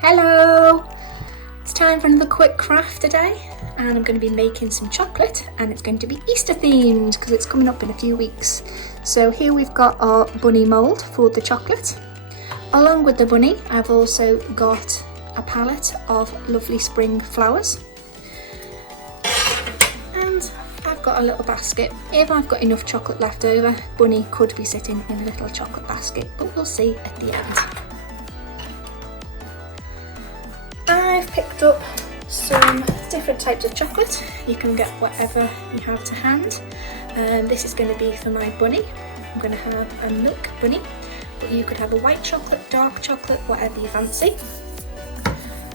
Hello! It's time for another quick craft today, and I'm going to be making some chocolate, and it's going to be Easter themed because it's coming up in a few weeks. So here we've got our bunny mould for the chocolate. Along with the bunny, I've also got a palette of lovely spring flowers. And I've got a little basket. If I've got enough chocolate left over, bunny could be sitting in a little chocolate basket, but we'll see at the end. I've picked up some different types of chocolate. You can get whatever you have to hand. This is going to be for my bunny. I'm going to have a milk bunny, but you could have a white chocolate, dark chocolate, whatever you fancy.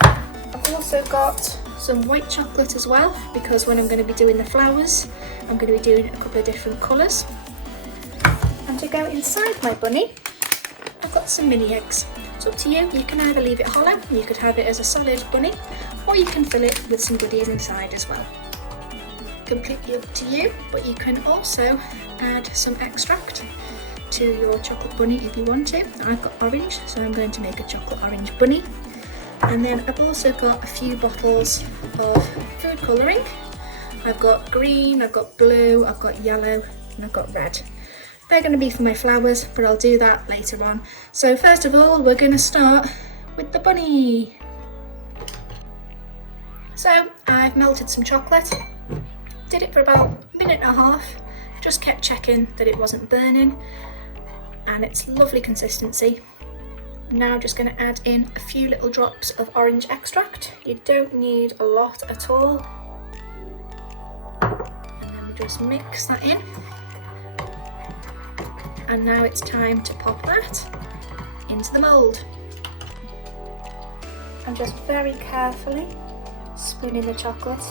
I've also got some white chocolate as well, because when I'm going to be doing the flowers, I'm going to be doing a couple of different colours. And to go inside my bunny, I've got some mini eggs. It's up to you. You can either leave it hollow, you could have it as a solid bunny, or you can fill it with some goodies inside as well. Completely up to you, but you can also add some extract to your chocolate bunny if you want to. I've got orange, so I'm going to make a chocolate orange bunny. And then I've also got a few bottles of food colouring. I've got green, I've got blue, I've got yellow, and I've got red. They're going to be for my flowers, but I'll do that later on. So first of all, we're going to start with the bunny. So I've melted some chocolate, did it for about a minute and a half, just kept checking that it wasn't burning, and it's lovely consistency. Now I'm just going to add in a few little drops of orange extract. You don't need a lot at all. And then we just mix that in. And now it's time to pop that into the mould. I'm just very carefully spooning the chocolate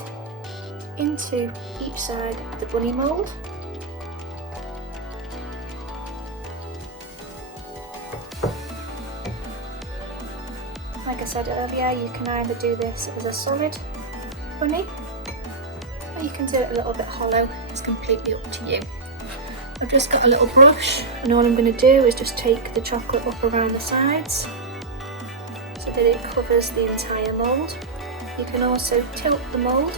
into each side of the bunny mould. Like I said earlier, you can either do this as a solid bunny, or you can do it a little bit hollow. It's completely up to you. I've just got a little brush, and all I'm going to do is just take the chocolate up around the sides so that it covers the entire mould. You can also tilt the mould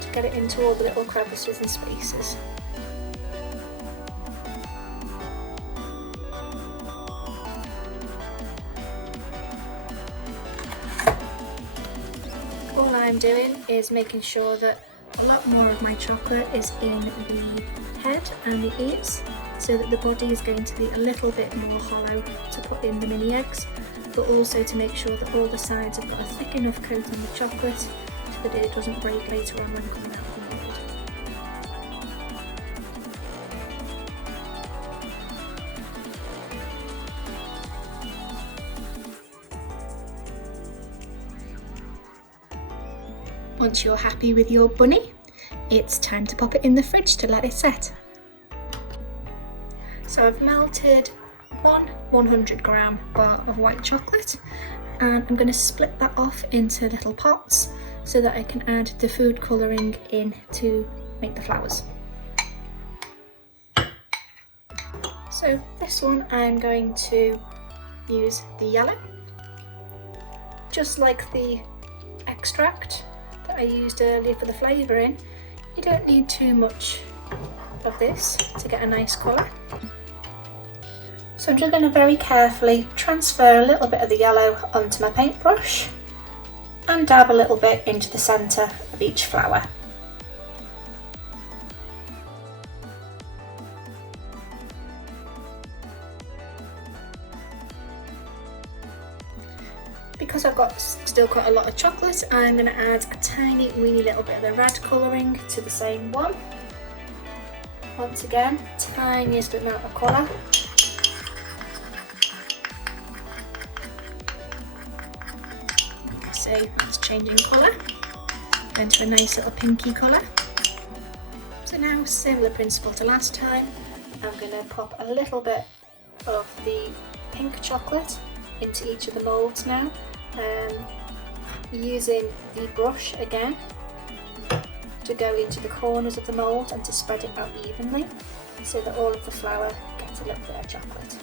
to get it into all the little crevices and spaces. All I'm doing is making sure that a lot more of my chocolate is in the head and the ears, so that the body is going to be a little bit more hollow to put in the mini eggs, but also to make sure that all the sides have got a thick enough coat on the chocolate so that it doesn't break later on when coming out of the mould. Once you're happy with your bunny, it's time to pop it in the fridge to let it set. So I've melted one 100-gram bar of white chocolate, and I'm going to split that off into little pots so that I can add the food colouring in to make the flowers. So this one I'm going to use the yellow, just like the extract that I used earlier for the flavouring. You don't need too much of this to get a nice colour. So I'm just going to very carefully transfer a little bit of the yellow onto my paintbrush and dab a little bit into the centre of each flower. Because I've still got a lot of chocolate, I'm going to add a tiny weeny little bit of the red colouring to the same one. Once again, tiniest amount of colour. So it's changing colour, going to a nice little pinky colour. So now, similar principle to last time, I'm going to pop a little bit of the pink chocolate into each of the moulds now. Using the brush again to go into the corners of the mould and to spread it out evenly so that all of the flour gets a little bit of chocolate.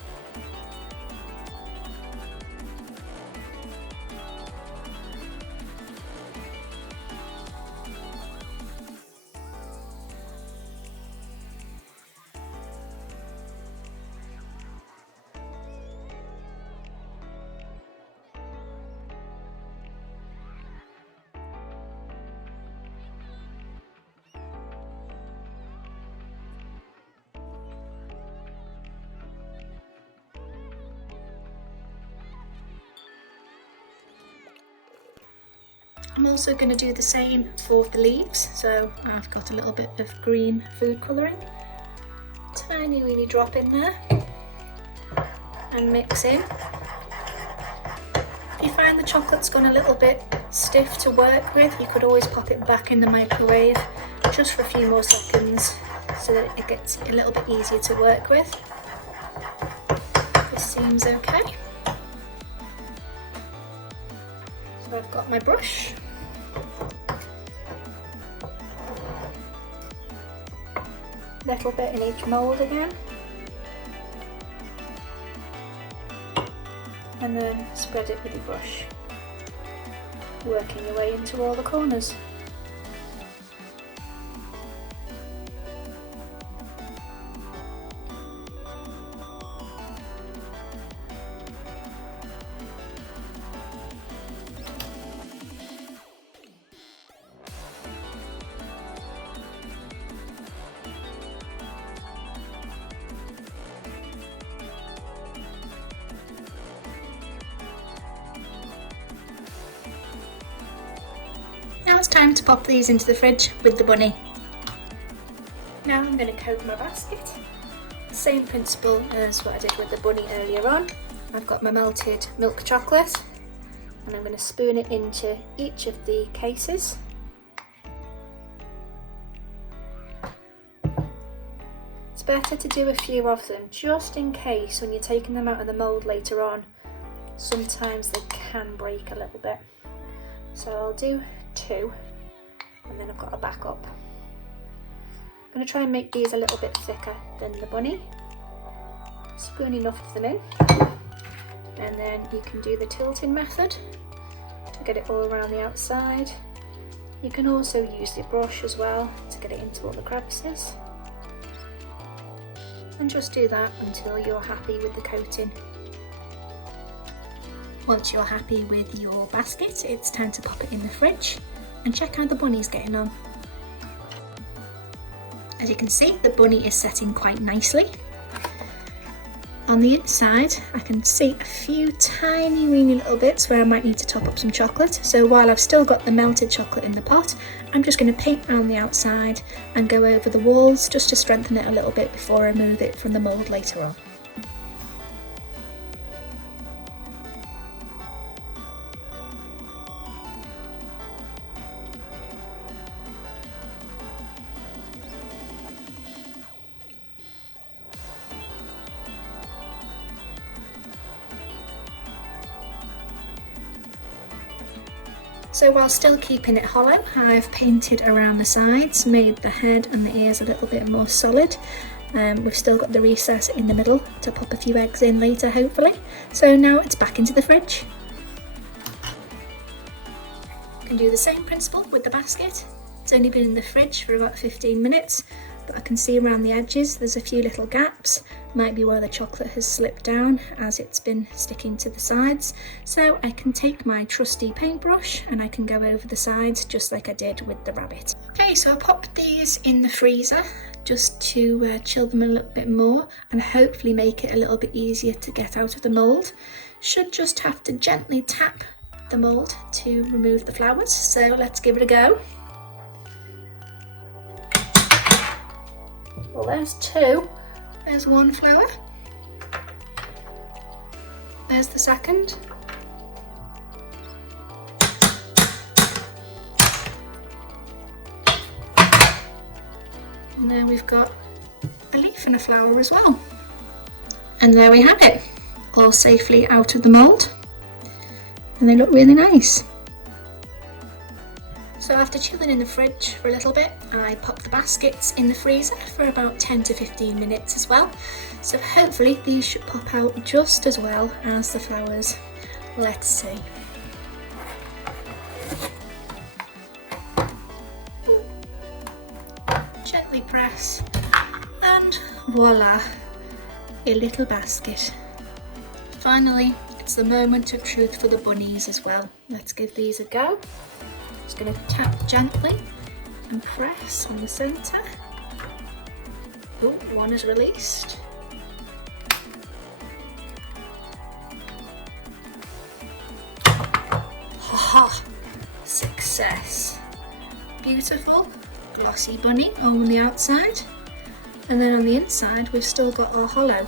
I'm also going to do the same for the leaves, so I've got a little bit of green food colouring, tiny weeny drop in there, and mix in. If you find the chocolate's gone a little bit stiff to work with, you could always pop it back in the microwave just for a few more seconds so that it gets a little bit easier to work with. This seems okay. So I've got my brush. Little bit in each mould again. And then spread it with your brush, working your way into all the corners. Now it's time to pop these into the fridge with the bunny. Now I'm going to coat my basket. Same principle as what I did with the bunny earlier on. I've got my melted milk chocolate and I'm going to spoon it into each of the cases. It's better to do a few of them just in case when you're taking them out of the mould later on, sometimes they can break a little bit. So I'll do 2 and then I've got a backup. I'm going to try and make these a little bit thicker than the bunny. Spoon enough of them in, and then you can do the tilting method to get it all around the outside. You can also use the brush as well to get it into all the crevices, and just do that until you're happy with the coating. Once you're happy with your basket, it's time to pop it in the fridge and check how the bunny's getting on. As you can see, the bunny is setting quite nicely. On the inside, I can see a few tiny weeny little bits where I might need to top up some chocolate. So while I've still got the melted chocolate in the pot, I'm just going to paint around the outside and go over the walls just to strengthen it a little bit before I move it from the mould later on. So while still keeping it hollow, I've painted around the sides, made the head and the ears a little bit more solid. We've still got the recess in the middle to pop a few eggs in later, hopefully. So now it's back into the fridge. You can do the same principle with the basket. It's only been in the fridge for about 15 minutes, but I can see around the edges there's a few little gaps. Might be where the chocolate has slipped down as it's been sticking to the sides. So I can take my trusty paintbrush and I can go over the sides just like I did with the rabbit. Okay, so I popped these in the freezer just to chill them a little bit more and hopefully make it a little bit easier to get out of the mould. Should just have to gently tap the mould to remove the flowers, so let's give it a go. Well, there's 2. There's 1 flower. There's the second. And then we've got a leaf and a flower as well. And there we have it, all safely out of the mould. And they look really nice. So after chilling in the fridge for a little bit, I popped the baskets in the freezer for about 10 to 15 minutes as well. So hopefully these should pop out just as well as the flowers. Let's see. Gently press and voila, a little basket. Finally, it's the moment of truth for the bunnies as well. Let's give these a go. Just going to tap gently and press on the centre. Oh, one is released. Ha! Success. princess. Beautiful glossy bunny on the outside, and then on the inside we've still got our hollow.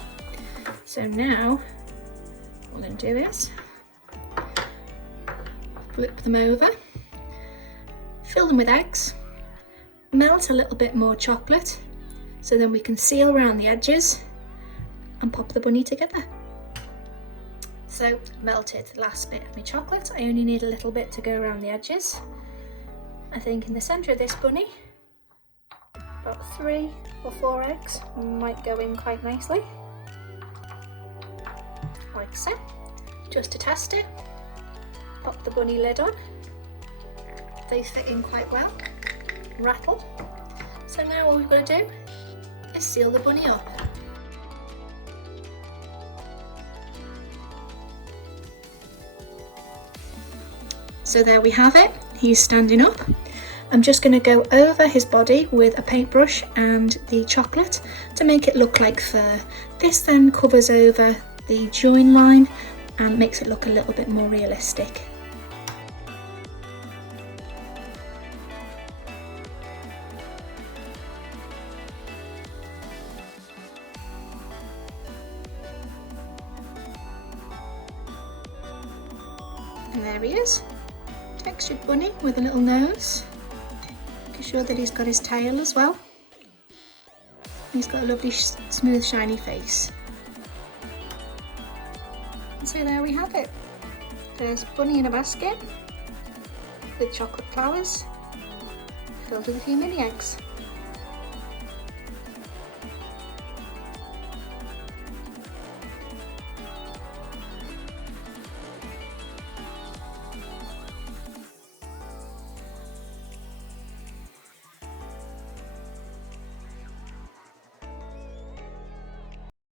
So now what I'm going to do is flip them over, fill them with eggs, melt a little bit more chocolate so then we can seal around the edges and pop the bunny together. So melted the last bit of my chocolate. I only need a little bit to go around the edges. I think in the centre of this bunny, about 3 or 4 eggs might go in quite nicely, like so. Just to test it, pop the bunny lid on. They fit in quite well, rattle. So now all we've got to do is seal the bunny up. So there we have it, he's standing up. I'm just going to go over his body with a paintbrush and the chocolate to make it look like fur. This then covers over the join line and makes it look a little bit more realistic. And there he is, textured bunny with a little nose. Making sure that he's got his tail as well. He's got a lovely smooth shiny face. And so there we have it. There's bunny in a basket with chocolate flowers filled with a few mini eggs.